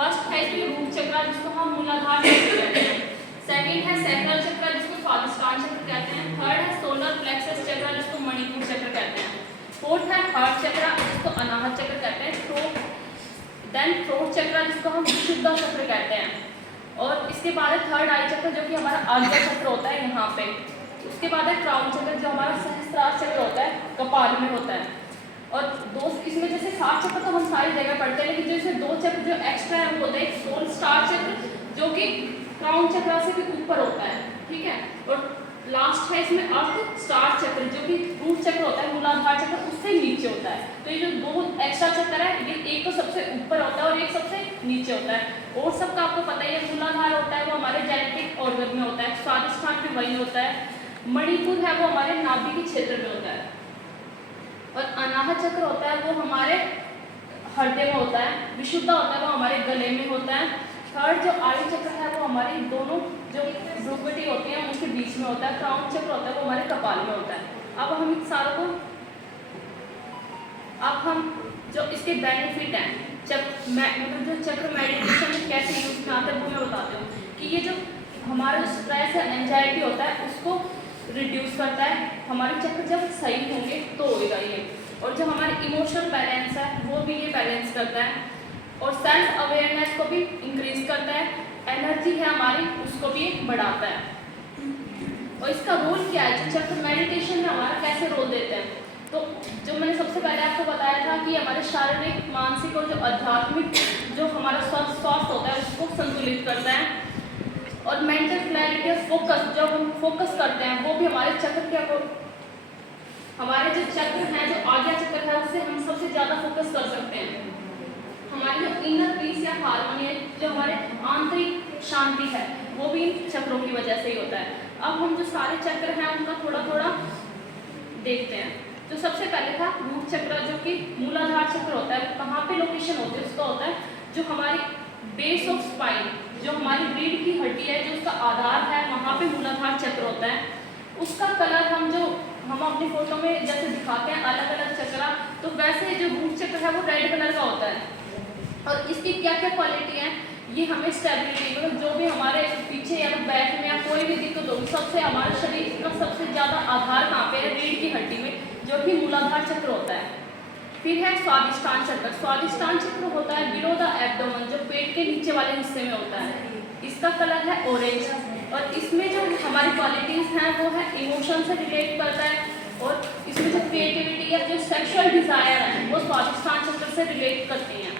First है इसमें root चक्र जिसको हम मूलाधार चक्र कहते हैं। सेकंड है सैक्रल चक्र जिसको स्वादिष्टान चक्र कहते हैं। थर्ड है सोलर प्लेक्सस चक्र जिसको मणिपुर चक्र कहते हैं। फोर्थ है हार्ट चक्र जिसको अनाहत चक्र कहते हैं। थ्रोट चक्र जिसको हम विशुद्धा चक्र कहते हैं। और इसके बाद है थर्ड आई चक्र जो कि हमारा आज्ञा चक्र होता है यहाँ पे। उसके बाद है क्राउन चक्र जो हमारा सहस्त्रार चक्र होता है, कपाल में होता है। और दो इसमें जैसे 7 चक्र तो हम सारी जगह पढ़ते हैं, लेकिन जैसे 2 चक्र जो एक्स्ट्रा है वो होते हैं, सोल स्टार चक्र जो कि क्राउन चक्र से भी ऊपर होता है, ठीक है। और लास्ट है इसमें अर्थ स्टार चक्र जो कि रूट चक्र होता है, मूलाधार चक्र उससे नीचे होता है। तो ये जो 2 एक्स्ट्रा चक्र है, ये एक तो सबसे ऊपर होता है और एक सबसे नीचे होता है। और सबका आपको पता ही है, मूलाधार होता है वो हमारे जेनेटिक ऑर्गन में होता है, स्वादिष्टान भी वही होता है, मणिपुर है वो हमारे नाभि के क्षेत्र में होता है, और अनाहत चक्र होता है वो हमारे हृदय में होता है, विशुद्धा होता है वो हमारे गले में होता है। थर्ड जो आयु चक्र है वो हमारे दोनों जो भ्रुकुटी होती है उसके बीच में होता है। क्राउन चक्र होता है वो हमारे कपाल में होता है। अब हम इन सारों को जो इसके बेनिफिट हैं मतलब जो चक्र मेडिटेशन में कैसे यूज में आता है वो मैं बताती हूँ कि ये जो हमारा स्ट्रेस है, एंजाइटी होता है उसको रिड्यूस करता है। हमारे चक्र जब सही होंगे तो होगा ये। और जो हमारे इमोशनल बैलेंस है वो भी ये बैलेंस करता है, और सेल्फ अवेयरनेस को भी इंक्रीज करता है। एनर्जी है हमारी उसको भी बढ़ाता है। और इसका रोल क्या है, जो चक्र मेडिटेशन में हमारा कैसे रोल देते हैं, तो जो मैंने सबसे पहले आपको बताया था कि हमारे शारीरिक, मानसिक और जो आध्यात्मिक जो हमारा स्वास्थ्य होता है उसको संतुलित करता है। और मेंटल क्लैरिटी और फोकस, जब हम फोकस करते हैं वो भी हमारे चक्र के हमारे जो चक्र हैं, जो आज्ञा चक्र है उससे हम सबसे ज़्यादा फोकस कर सकते हैं। हमारी जो इनर पीस या हार्मनी है, जो हमारे आंतरिक शांति है, वो भी इन चक्रों की वजह से ही होता है। अब हम जो सारे चक्र हैं उनका थोड़ा थोड़ा देखते हैं। जो सबसे पहले था रूट चक्र जो कि मूलाधार चक्र होता है, कहाँ पे लोकेशन होती है उसका होता है जो हमारी बेस ऑफ स्पाइन, जो हमारी रीढ़ की हड्डी है, जो उसका आधार है, वहाँ पे मूलाधार चक्र होता है। उसका कलर हम अपनी फोटो में जैसे दिखाते हैं अलग अलग चक्र, तो वैसे जो रूट चक्र है वो रेड कलर का होता है। और इसकी क्या क्या क्वालिटी है, ये हमें स्टेबिलिटी, मतलब जो भी हमारे पीछे या बैक में या कोई भी दिक्कत होगी, सबसे हमारे शरीर का सबसे ज़्यादा आधार कहाँ पे है, रीढ़ की हड्डी में, जो कि मूलाधार चक्र होता है। फिर है स्वादिष्टान चक्र। स्वादिष्टान चक्र होता है बिलो द एब्डोमेन, जो पेट के नीचे वाले हिस्से में होता है। इसका कलर है ऑरेंज, और इसमें जो हमारी क्वालिटीज़ हैं वो है इमोशन से रिलेट करता है, और इसमें जो क्रिएटिविटी या जो सेक्सुअल डिज़ायर है वो स्वादिष्टान चक्र से रिलेट करती हैं।